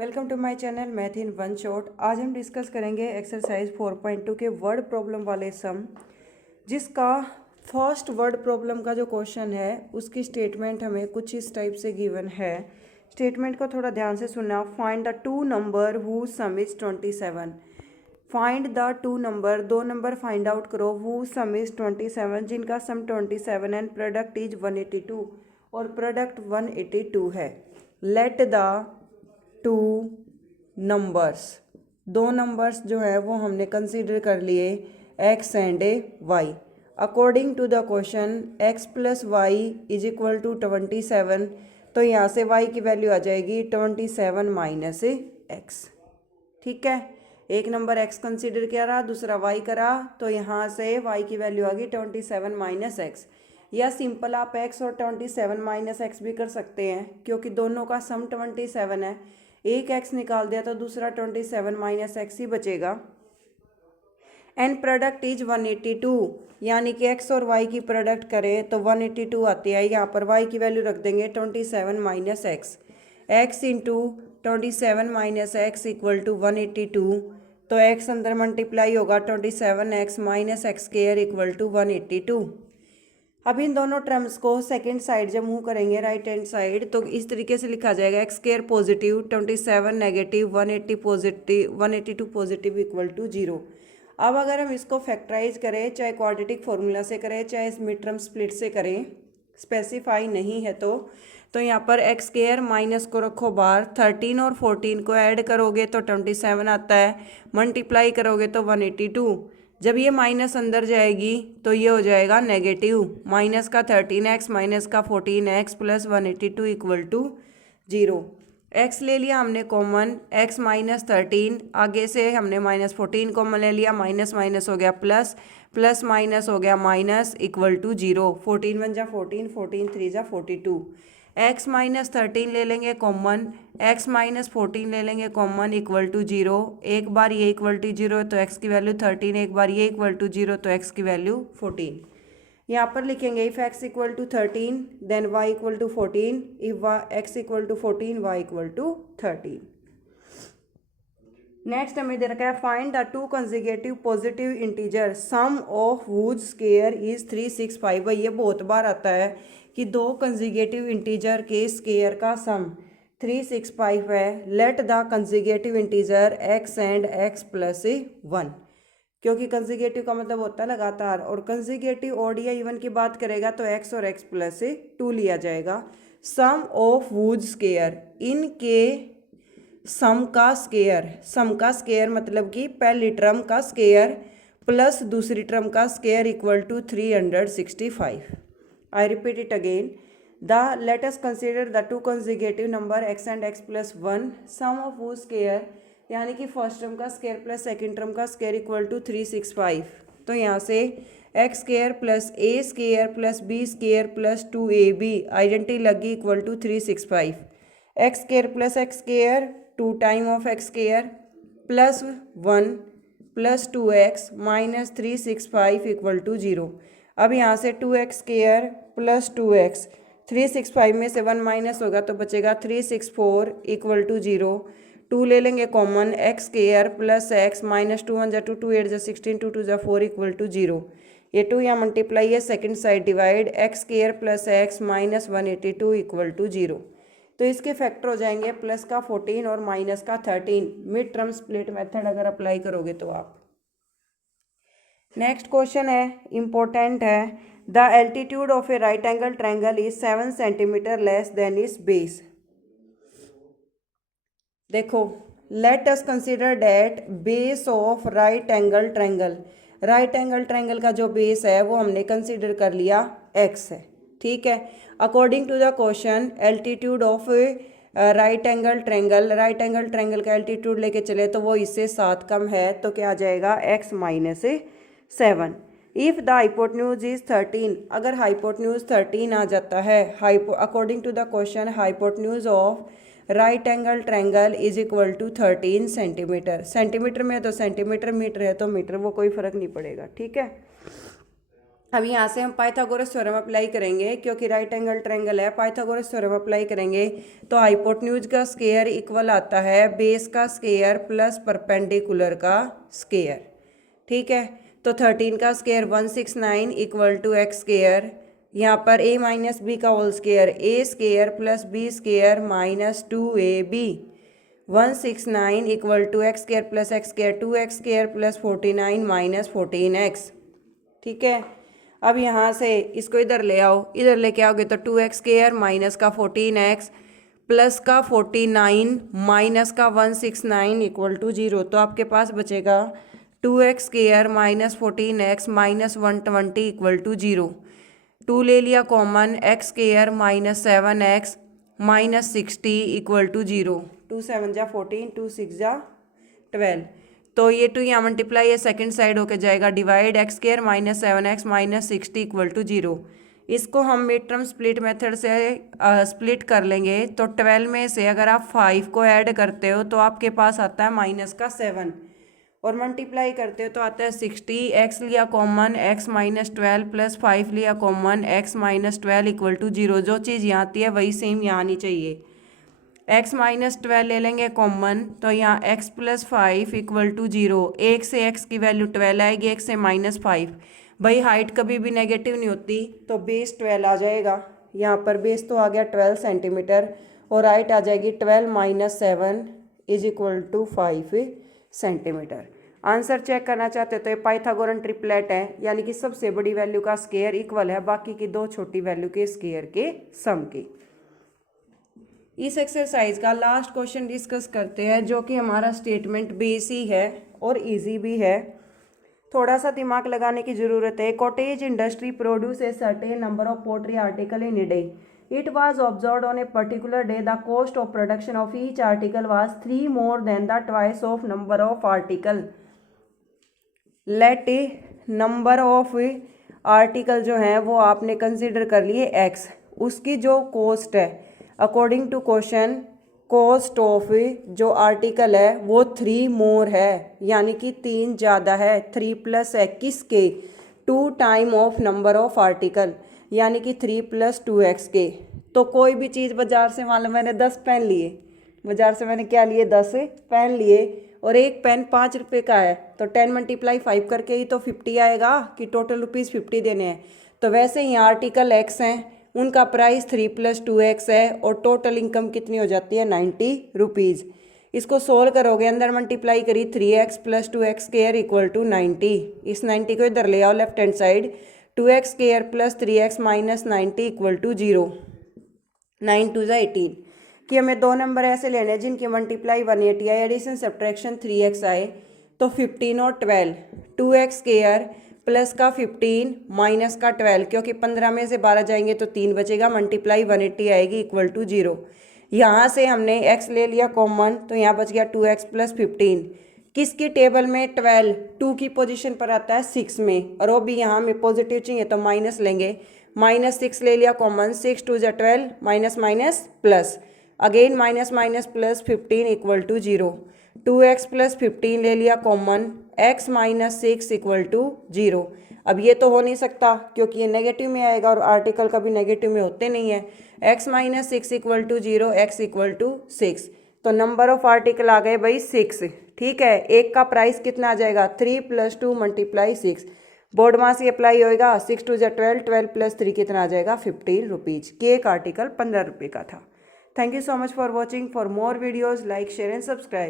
Welcome to my channel math in one shot. आज हम discuss करेंगे एक्सरसाइज 4.2 के वर्ड प्रॉब्लम वाले सम, जिसका फर्स्ट वर्ड प्रॉब्लम का जो क्वेश्चन है उसकी स्टेटमेंट हमें कुछ इस टाइप से गिवन है। स्टेटमेंट को थोड़ा ध्यान से सुनना। Find the to number who some is 27। Find the to number, दो नंबर फाइंड आउट करो, हु सम इज 27, जिनका सम 27 एंड प्रोडक्ट इज 182 और प्रोडक्ट 182 है। लेट द टू नंबर्स, दो नंबर्स जो है वो हमने कंसीडर कर लिए x and y। According to the question x plus Y is equal to 27, तो यहाँ से y की वैल्यू आ जाएगी 27 माइनस एक्स। ठीक है, एक नंबर x कंसीडर किया रहा, दूसरा y करा, तो यहाँ से y की वैल्यू आ गई 27 माइनस एक्स। या सिंपल आप x और 27 माइनस एक्स भी कर सकते हैं, क्योंकि दोनों का सम 27 है। एक x निकाल दिया तो दूसरा 27 माइनस एक्स ही बचेगा। एंड प्रोडक्ट इज 182, यानी कि x और y की प्रोडक्ट करें तो 182 आती है। यहाँ पर y की वैल्यू रख देंगे 27 minus x. x into 27 minus x equal to 182, तो x अंदर मल्टीप्लाई होगा 27x minus x square equal to 182। अब इन दोनों टर्म्स को सेकंड साइड जब मूव करेंगे राइट हैंड साइड, तो इस तरीके से लिखा जाएगा x square positive 27 negative 180 positive 182 positive equal to 0। अब अगर हम इसको फैक्टराइज करें, चाहे क्वाड्रेटिक फार्मूला से करें चाहे इस मिड टर्म स्प्लिट से करें, स्पेसिफाई नहीं है तो यहाँ पर एक्स स्क्वायर माइनस को रखो बाहर, 13 और 14 को ऐड करोगे तो 27 आता है, मल्टीप्लाई करोगे तो 182। जब ये माइनस अंदर जाएगी तो ये हो जाएगा नेगेटिव, माइनस का 13x माइनस का 14x plus 182 equal to 0। x ले लिया हमने कॉमन, x माइनस 13, आगे से हमने माइनस 14 कॉमन ले लिया, माइनस माइनस हो गया प्लस, प्लस माइनस हो गया माइनस इक्वल टू 0। 14 1 जा 14, 14 3 जा 42। x माइनस 13 ले लेंगे कॉमन, x माइनस 14 ले लेंगे कॉमन इक्वल टू 0। एक बार ये इक्वल टू 0 तो x की वैल्यू 13, एक बार ये इक्वल टू 0 तो x की वैल्यू 14। यहाँ पर लिखेंगे if x equal to 13 then y equal to 14, if x equal to 14 y equal to 13। Next हमें दे रखा है find the two consecutive positive integer sum of would square is 365। भाई ये बहुत बार आता है कि दो कंसेक्यूटिव इंटीजर के स्क्वायर का सम 365 है। Let the consecutive integer x and x plus 1, क्योंकि कंसेक्यूटिव का मतलब होता है लगातार, और कंसेक्यूटिव ऑड या इवन की बात करेगा तो x और x प्लस 2 लिया जाएगा। सम ऑफ वुड स्क्वायर, इनके सम का स्क्वायर, सम का स्क्वायर मतलब कि पहली टर्म का स्क्वायर प्लस दूसरी टर्म का square equal to 365। I repeat it again, the let us consider the two consecutive number x and x plus 1, sum of वो स्क्वायर यानी कि फर्स्ट टर्म का स्क्वायर प्लस सेकेंड टर्म का square equal to 365। तो यहाँ से x square plus a square plus B square plus 2ab identity लगी equal to 365। X square plus x square 2 time of x square plus 1 plus 2x minus 365 equal to 0। अब यहाँ से 2x square plus 2x, 365 में से 1 minus होगा तो बचेगा 364 equal to 0। 2 ले लेंगे common, x square plus x minus 2 1 जा 2 2 8 जा 16 2 2 जा 4 इक्वल टू 0। ये 2 यहाँ मल्टीप्लाई है, second side divide, x square plus x minus 182 equal to 0। तो इसके फैक्टर हो जाएंगे प्लस का 14 और माइनस का 13। मिड टर्म स्प्लिट मेथड अगर अप्लाई करोगे तो आप। नेक्स्ट क्वेश्चन है, इंपॉर्टेंट है, the altitude of a right angle triangle is 7 centimetre less than its base. देखो, let us consider that base of right angle triangle, right angle triangle का जो base है वो हमने कंसिडर कर लिया x है। ठीक है, according to the question altitude of right angle triangle, right angle triangle का एल्टीट्यूड लेके चले तो वो इससे 7 कम है, तो क्या आ जाएगा x minus 7। If the hypotenuse is 13, अगर हाइपोटेन्यूज 13 आ जाता है, according to the question hypotenuse of right angle triangle is equal to 13 centimetre. Centimetre में है तो सेंटीमीटर, मीटर है तो मीटर, वो कोई फर्क नहीं पड़ेगा। ठीक है, अब यहाँ से हम पाइथागोरस थ्योरम अप्लाई करेंगे, क्योंकि राइट एंगल ट्रायंगल है। पाइथागोरस थ्योरम अप्लाई करेंगे तो हाइपोटेन्यूज का स्क्वायर इक्वल आता है बेस का स्क्वायर प्लस परपेंडिकुलर का स्क्वायर। ठीक है, तो 13 का square 169 equal to x square, यहाँ पर a माइनस बी का whole square A square plus B square minus 2ab 169 equal to x square plus x square 2x square plus 49 minus 14x। ठीक है, अब यहाँ से इसको इधर ले आओ, इधर लेके आओगे तो 2x स्क्वायर माइनस का 14x प्लस का 49 माइनस का 169 इक्वल टू 0। तो आपके पास बचेगा 2x square minus 14x minus 120 equal to 0। 2 ले लिया common, x square minus 7x minus 60 equal to 0। 2 7 जा 14, 2 6 जा 12। तो ये 2 यहाँ मल्टीप्लाई ये सेकंड साइड होके जाएगा divide x square minus 7x minus 60 equal to 0। इसको हम मिड टर्म स्प्लिट मेथड से स्प्लिट कर लेंगे। तो 12 में से अगर आप 5 को ऐड करते हो तो आपके पास आता है माइनस का 7 और मल्टीप्लाई करते हो तो आता है 60। एक्स लिया कॉमन, एक्स माइनस 12 प्लस 5 लिया common, x minus 12 equal to 0। जो चीज़ यहाँ आती है वही सेम यहाँ आनी चाहिए। x माइनस 12 ले लेंगे कॉमन, तो यहाँ x प्लस 5 इक्वल टू 0। एक से x की वैल्यू 12 आएगी, एक से माइनस 5। भाई हाइट कभी भी नेगेटिव नहीं होती, तो बेस 12 आ जाएगा। यहाँ पर बेस तो आ गया 12 सेंटीमीटर और हाइट आ जाएगी 12 minus 7 is equal to 5 centimetre. Answer check करना चाहते हो तो ये पाइथागोरन ट्रिपलेट है, यानी कि सबसे बड़ी वैल्यू का स्क्वायर इक्वल है बाकी की दो छोटी वैल्यू के स्क्वायर के सम की। इस एक्सरसाइज का लास्ट क्वेश्चन डिस्कस करते हैं, जो कि हमारा स्टेटमेंट बेस ही है और इजी भी है। थोड़ा सा दिमाग लगाने की ज़रूरत है। Cottage industry produce a certain number of pottery article in a day. It was observed on a particular day the cost of production of each article was 3 more than the twice of number of article. Let a number of article जो हैं वो आपने consider कर लिए x, उसकी जो cost है according to question cost of जो आर्टिकल है वो 3 मोर है, यानी कि 3 ज़्यादा है। 3 प्लस है किसके, 2 time of number of article, यानी कि 3 प्लस 2x के। तो कोई भी चीज़ बाज़ार से मान लो मैंने 10 पेन लिए, बाज़ार से मैंने क्या लिए 10 पेन लिए और एक पेन 5 रुपये का है, तो 10 मल्टीप्लाई 5 करके ही तो 50 आएगा कि टोटल रुपीज़ 50 देने हैं। तो वैसे ही आर्टिकल x हैं, उनका प्राइस 3 प्लस 2x है और टोटल इनकम कितनी हो जाती है 90 रुपीज़। इसको सोल्व करोगे, अंदर मल्टीप्लाई करी 3x plus 2x square equal to 90। इस 90 को इधर ले आओ left hand side, 2x square plus 3x minus 90 equal to 0। 9 2 18 कि हमें दो नंबर ऐसे लेने हैं जिनकी मल्टीप्लाई 180 आए, एडिशन सब्ट्रैक्शन 3x आए, तो 15 और 12 2x स्क्वायर प्लस का 15 माइनस का 12, क्योंकि 15 में से 12 जाएंगे तो 3 बचेगा, मल्टीप्लाई 180 आएगी इक्वल टू 0। यहाँ से हमने x ले लिया कॉमन, तो यहाँ बच गया 2x प्लस 15। किसकी टेबल में 12 2 की पोजीशन पर आता है 6 में, और वो भी यहाँ में पॉजिटिव चाहिए तो माइनस लेंगे। माइनस 6 ले लिया कॉमन, 6 2 जा 12 minus minus plus, again minus minus plus 15 equal to 0। 2x plus 15 ले लिया common, x minus 6 equal to 0। अब ये तो हो नहीं सकता क्योंकि ये नेगेटिव में आएगा और आर्टिकल कभी नेगेटिव में होते नहीं है। x minus 6 equal to 0, x equal to 6, तो नंबर ऑफ आर्टिकल आ गए भाई 6। ठीक है, एक का प्राइस कितना आ जाएगा 3 प्लस 2 मल्टीप्लाई 6, बोर्ड मास ही अप्लाई होएगा। 6 2 जा 12, 12 प्लस 3 कितना आ जाएगा 15 रुपीज़, कि एक आर्टिकल 15 रुपये का था। Thank you so much for watching. For more videos like share and subscribe.